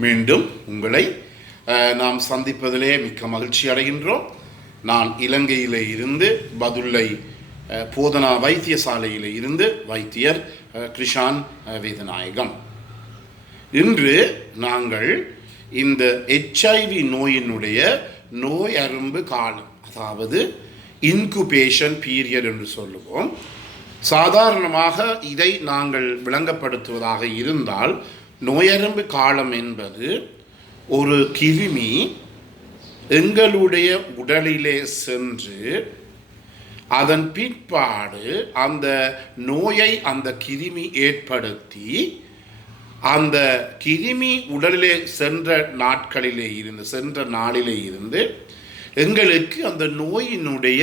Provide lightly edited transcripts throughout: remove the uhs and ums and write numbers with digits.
மீண்டும் உங்களை நாம் சந்திப்பதிலே மிக்க மகிழ்ச்சி அடைகின்றோம். நான் இலங்கையில் இருந்து பதுளை போதனா வைத்தியசாலையில் இருந்து வைத்தியர் கிருஷான் வேதநாயகம். இன்று நாங்கள் இந்த HIV நோயினுடைய நோய் அரும்பு காலம், அதாவது இன்குபேஷன் பீரியட் என்று சொல்லுவோம். சாதாரணமாக இதை நாங்கள் விளங்கப்படுத்துவதாக இருந்தால், நோயரும்பு காலம் என்பது ஒரு கிருமி எங்களுடைய உடலிலே சென்று அதன் பிற்பாடு அந்த நோயை அந்த கிருமி ஏற்படுத்தி அந்த கிருமி உடலிலே சென்ற நாளிலே இருந்து எங்களுக்கு அந்த நோயினுடைய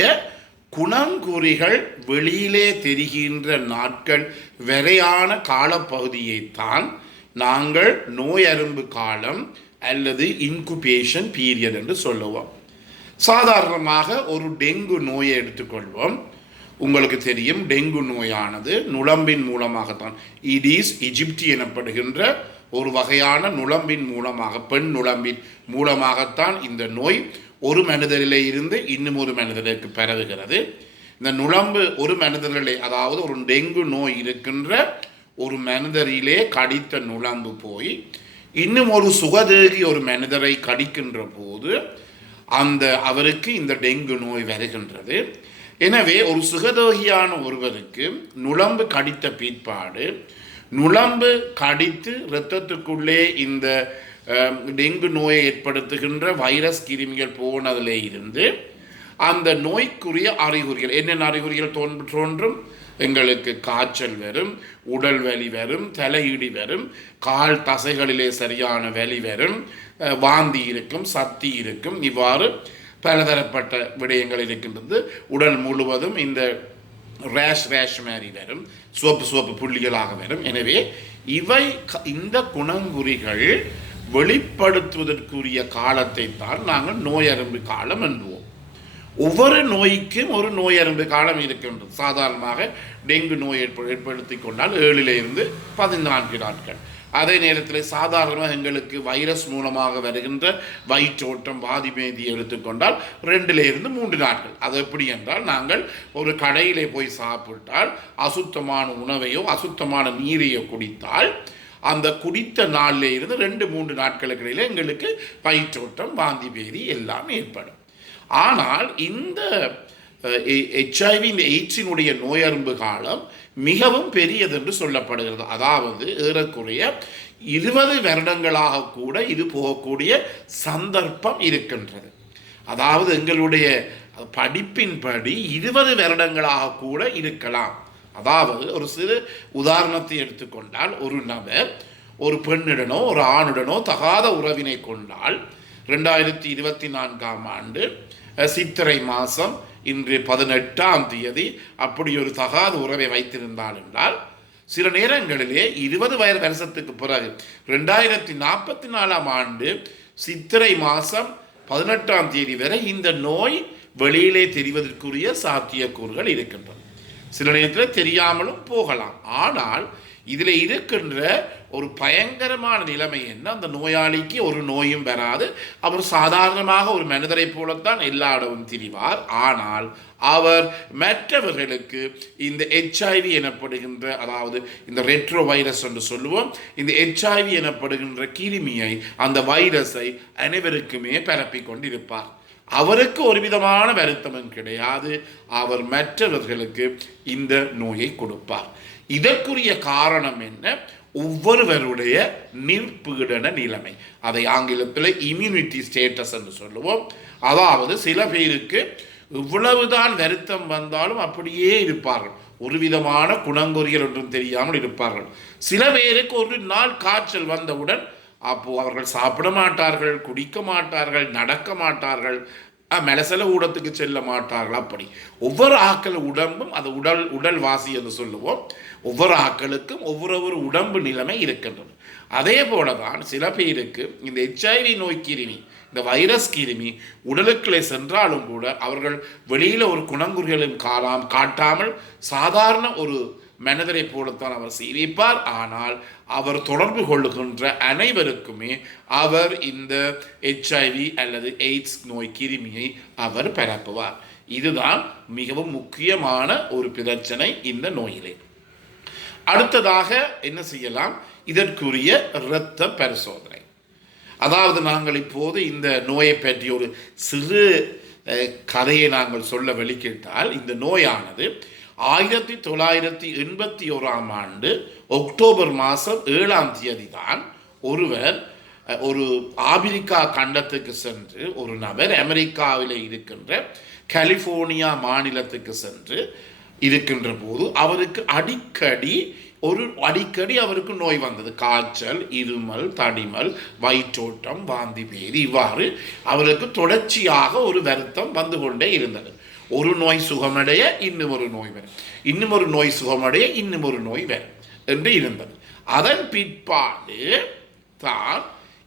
குணங்குறிகள் வெளியிலே தெரிகின்ற நாட்கள் வரையான காலப்பகுதியைத்தான் நாங்கள் நோயரும்பு காலம் அல்லது இன்குபேஷன் பீரியட் என்று சொல்லுவோம். சாதாரணமாக ஒரு டெங்கு நோயை எடுத்துக்கொள்வோம். உங்களுக்கு தெரியும், டெங்கு நோயானது நுளம்பின் மூலமாகத்தான், ஈடிஸ் இஜிப்டி எனப்படுகின்ற ஒரு வகையான நுளம்பின் மூலமாக, பெண் நுளம்பின் மூலமாகத்தான் இந்த நோய் ஒரு மனிதரிலே இருந்து இன்னும் ஒரு மனிதருக்கு பரவுகிறது. இந்த நுளம்பு ஒரு மனிதரிலே, அதாவது ஒரு டெங்கு நோய் இருக்கின்ற ஒரு மனிதரிலே கடித்த நுளம்பு போய் இன்னும் ஒரு சுகதேகி ஒரு மனிதரை கடிக்கின்ற போது அவருக்கு இந்த டெங்கு நோய் வருகின்றது. எனவே ஒரு சுகதேகியான ஒருவருக்கு நுளம்பு கடித்த பிற்பாடு, நுளம்பு கடித்து இரத்தத்துக்குள்ளே இந்த டெங்கு நோயை ஏற்படுத்துகின்ற வைரஸ் கிருமிகள் போனதிலே இருந்து அந்த நோய்க்குரிய அறிகுறிகள், என்னென்ன அறிகுறிகள் தோன்றும்? எங்களுக்கு காய்ச்சல் வரும், உடல் வலி வரும், தலையிடி வரும், கால் தசைகளிலே சரியான வலி வரும், வாந்தி இருக்கும், சக்தி இருக்கும், இவ்வாறு பலதரப்பட்ட விடயங்கள் இருக்கின்றது. உடல் முழுவதும் இந்த ரேஷ் மாதிரி வரும், சிவப்பு புள்ளிகளாக வரும். எனவே இந்த குணங்குறிகள் வெளிப்படுத்துவதற்குரிய காலத்தை தான் நாங்கள் நோயரும்பு காலம் என்போம். ஒவ்வொரு நோய்க்கும் ஒரு நோயரும்பு காலம் இருக்கின்றது. சாதாரணமாக டெங்கு நோய் ஏற்படுத்தி கொண்டால் 7 to 14 நாட்கள். அதே நேரத்தில் சாதாரணமாக எங்களுக்கு வைரஸ் மூலமாக வருகின்ற வயிற்றோட்டம் பாதிமேதி எடுத்துக்கொண்டால் 2 to 3 நாட்கள். அது எப்படி என்றால், நாங்கள் ஒரு கடையிலே போய் சாப்பிட்டால் அசுத்தமான உணவையோ அசுத்தமான நீரையோ குடித்தால் அந்த குடித்த நாளிலே இருந்து 2-3 நாட்களுக்கு இடையில எங்களுக்கு வயிற்றோட்டம் வாந்தி பேதி எல்லாம் ஏற்படும். ஆனால் இந்த HIV, இந்த எய்ட்ஸினுடைய நோயரும்பு காலம் மிகவும் பெரியது என்று சொல்லப்படுகிறது. அதாவது ஏறக்குறைய 20 வருடங்களாக கூட இது போகக்கூடிய சந்தர்ப்பம் இருக்கின்றது. அதாவது எங்களுடைய படிப்பின்படி 20 வருடங்களாக கூட இருக்கலாம். அதாவது ஒரு சிறு உதாரணத்தை எடுத்துக்கொண்டால், ஒரு நபர் ஒரு பெண்ணுடனோ ஒரு ஆணுடனோ தகாத உறவினை கொண்டால் 2024ஆம் ஆண்டு சித்திரை மாதம் இன்று 18ஆம் தேதி அப்படி ஒரு தகாத உறவை வைத்திருந்தால் என்றால், சில நேரங்களிலே 20 வருஷத்துக்கு பிறகு 2044ஆம் ஆண்டு சித்திரை மாதம் 18ஆம் தேதி வரை இந்த நோய் வெளியிலே தெரிவதற்குரிய சாத்தியக்கூறுகள் இருக்கின்றன. சில நேரத்தில் தெரியாமலும் போகலாம். ஆனால் இதில் இருக்கின்ற ஒரு பயங்கரமான நிலைமை என்ன? அந்த நோயாளிக்கு ஒரு நோயும் வராது. அவர் சாதாரணமாக ஒரு மனிதரை போலத்தான் எல்லா இடமும் திரிவார். ஆனால் அவர் மற்றவர்களுக்கு இந்த HIV எனப்படுகின்ற, அதாவது இந்த ரெட்ரோ வைரஸ் என்று சொல்லுவோம், இந்த HIV எனப்படுகின்ற கிருமியை, அந்த வைரஸை அனைவருக்குமே பரப்பி கொண்டிருப்பார். அவருக்கு ஒரு விதமான வருத்தமும் கிடையாது. அவர் மற்றவர்களுக்கு இந்த நோயை கொடுப்பார். இதற்குரிய காரணம் என்ன? ஒவ்வொருவருடைய நிற்பீடன நிலைமை. அதை ஆங்கிலத்தில் இம்யூனிட்டி ஸ்டேட்டஸ் என்று சொல்லுவோம். அதாவது சில பேருக்கு இவ்வளவுதான் வருத்தம் வந்தாலும் அப்படியே இருப்பார்கள், ஒரு விதமான குணங்குறிகள் ஒன்றும் தெரியாமல் இருப்பார்கள். சில பேருக்கு ஒரு நாள் காய்ச்சல் வந்தவுடன் அவர்கள் சாப்பிட மாட்டார்கள், குடிக்க மாட்டார்கள், நடக்க மாட்டார்கள், மெலசல ஊடத்துக்கு செல்ல மாட்டார்கள். அப்படி ஒவ்வொரு ஆக்கள் உடம்பும், அது உடல் வாசி என்று சொல்லுவோம், ஒவ்வொரு ஆக்களுக்கும் ஒவ்வொரு உடம்பு நிலைமை இருக்கின்றது. அதே போலதான் சில பேருக்கு இந்த HIV நோய் கிருமி, இந்த வைரஸ் கிருமி உடலுக்குள்ளே சென்றாலும் கூட அவர்கள் வெளியில் ஒரு குணங்குறிகளும் காட்டாமல் சாதாரண ஒரு மனிதரை போலத்தான் அவர் சேவிப்பார். ஆனால் அவர் தொடர்பு கொள்ளுகின்ற அனைவருக்குமே அவர் இந்த HIV அல்லது எய்ட்ஸ் நோய் கிருமியை அவர் பரப்புவார். இதுதான் மிகவும் முக்கியமான ஒரு பிரச்சனை இந்த நோயிலே. அடுத்ததாக என்ன செய்யலாம்? இதற்குரிய இரத்த பரிசோதனை. அதாவது நாங்கள் இப்போது இந்த நோயை பற்றி ஒரு சிறு கதையை நாங்கள் சொல்ல வெளிக்கிட்டால், இந்த நோயானது 1981 அக்டோபர் மாதம் 7 தான் ஒருவர் ஒரு ஆப்பிரிக்கா கண்டத்துக்கு சென்று, ஒரு நபர் அமெரிக்காவில் இருக்கின்ற கலிபோர்னியா மாநிலத்துக்கு சென்று இருக்கின்ற போது அவருக்கு அடிக்கடி அவருக்கு நோய் வந்தது. காய்ச்சல், இருமல், தடிமல், வயிற்றோட்டம், வாந்தி பேதி, இவ்வாறு அவருக்கு தொடர்ச்சியாக ஒரு வருத்தம் வந்து கொண்டே இருந்தது. ஒரு நோய் சுகமடைய இன்னும் ஒரு நோய் வரும், இன்னும் ஒரு நோய் சுகமடைய இன்னும் ஒரு நோய் வரும் என்று இருந்தது. அதன் பிற்பாடு தான்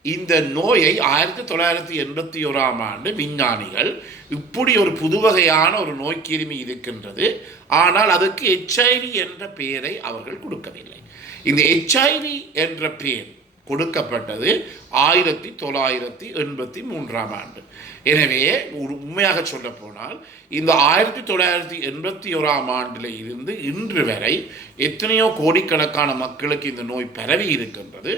இந்த நோயை 1981 விஞ்ஞானிகள் இப்படி ஒரு புதுவகையான ஒரு நோய் கிருமி இருக்கின்றது, ஆனால் அதுக்கு HIV என்ற பெயரை அவர்கள் கொடுக்கவில்லை. இந்த HIV என்ற பெயர் கொடுக்கப்பட்டது 1983. எனவே உண்மையாக சொல்ல போனால் இந்த 1981 இருந்து இன்று வரை எத்தனையோ கோடிக்கணக்கான மக்களுக்கு இந்த நோய் பரவி இருக்கின்றது.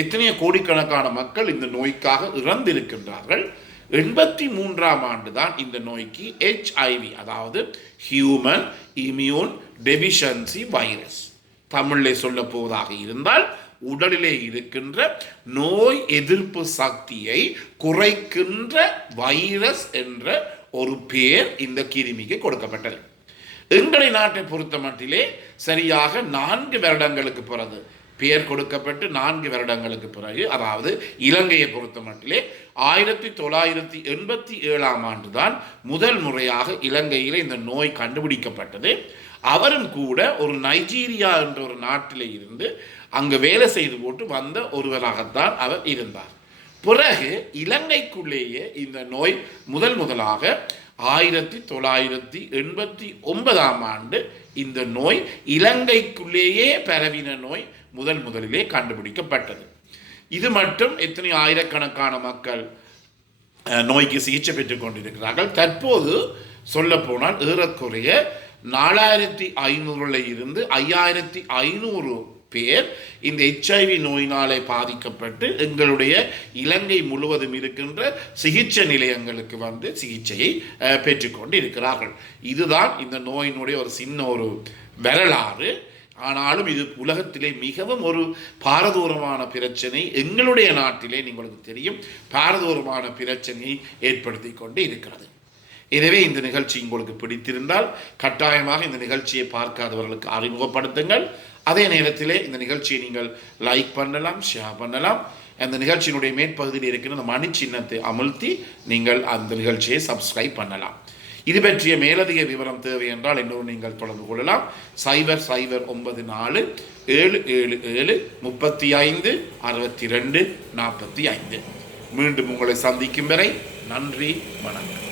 எத்தனையோ கோடிக்கணக்கான மக்கள் இந்த நோய்க்காக இறந்திருக்கின்றார்கள். 83 தான் இந்த நோய்க்கு HIV, அதாவது ஹியூமன் இம்யூன் டெபிஷியன்சி வைரஸ், தமிழில் சொல்ல போவதாக இருந்தால் உடலிலே இருக்கின்ற நோய் எதிர்ப்பு சக்தியை குறைக்கின்ற வைரஸ் என்ற ஒரு பெயர் இந்த கிருமிக்கு கொடுக்கப்பட்டது. எங்களை நாட்டை பொறுத்த மட்டிலே சரியாக 4 வருடங்களுக்கு பிறகு பெயர் கொடுக்கப்பட்டு 4 வருடங்களுக்கு பிறகு, அதாவது இலங்கையை பொறுத்த மட்டிலே 1987 தான் முதல் முறையாக இலங்கையில் இந்த நோய் கண்டுபிடிக்கப்பட்டது. அவரும் கூட ஒரு நைஜீரியா என்ற ஒரு நாட்டிலே இருந்து அங்கு வேலை செய்து போட்டு வந்த ஒருவராகத்தான் அவர் இருந்தார். பிறகு இலங்கைக்குள்ளேயே இந்த நோய் முதலாக 1989 இந்த நோய் இலங்கைக்குள்ளேயே பரவின நோய் முதலிலே கண்டுபிடிக்கப்பட்டது. இது மட்டும் எத்தனை ஆயிரக்கணக்கான மக்கள் நோய்க்கு சிகிச்சை பெற்றுக் கொண்டிருக்கிறார்கள். தற்போது சொல்ல போனால் ஏறக்குறைய 4500 இருந்து 5500 பேர் இந்த HIV நோயினாலே பாதிக்கப்பட்டு எங்களுடைய இலங்கை முழுவதும் இருக்கின்ற சிகிச்சை நிலையங்களுக்கு வந்து சிகிச்சையை பெற்றுக்கொண்டு இருக்கிறார்கள். இதுதான் இந்த நோயினுடைய ஒரு சின்ன ஒரு வரலாறு. ஆனாலும் இது உலகத்திலே மிகவும் ஒரு பாரதூரமான பிரச்சனை. எங்களுடைய நாட்டிலே உங்களுக்கு தெரியும், பாரதூரமான பிரச்சனையை ஏற்படுத்தி கொண்டு இருக்கிறது. எனவே இந்த நிகழ்ச்சி உங்களுக்கு பிடித்திருந்தால் கட்டாயமாக இந்த நிகழ்ச்சியை பார்க்காதவர்களுக்கு அறிமுகப்படுத்துங்கள். அதே நேரத்திலே இந்த நிகழ்ச்சியை நீங்கள் லைக் பண்ணலாம், ஷேர் பண்ணலாம். அந்த நிகழ்ச்சியினுடைய மேற்பகுதியில் இருக்கிற அந்த மணி சின்னத்தை அமுழ்த்தி நீங்கள் அந்த நிகழ்ச்சியை சப்ஸ்கிரைப் பண்ணலாம். இது பற்றிய மேலதிக விவரம் தேவை என்றால் இன்னொரு நீங்கள் தொடர்பு கொள்ளலாம். 0094 777 35 62 45. மீண்டும் உங்களை சந்திக்கும் வரை நன்றி, வணக்கம்.